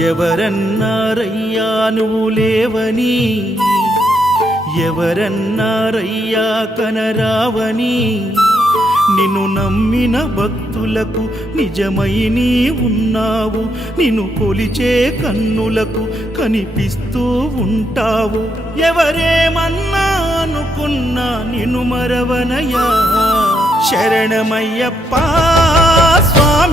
ఎవరన్నారయ్యా నువ్వు లేవని, ఎవరన్నారయ్యా కనరావని, నిన్ను నమ్మిన భక్తులకు నిజమై నీ ఉన్నావు, నిన్ను కొలిచే కన్నులకు కనిపిస్తూ ఉంటావు. ఎవరేమన్నా అనుకున్నా నిన్ను మరవనయ్యా. శరణమయ్యప్ప స్వామి.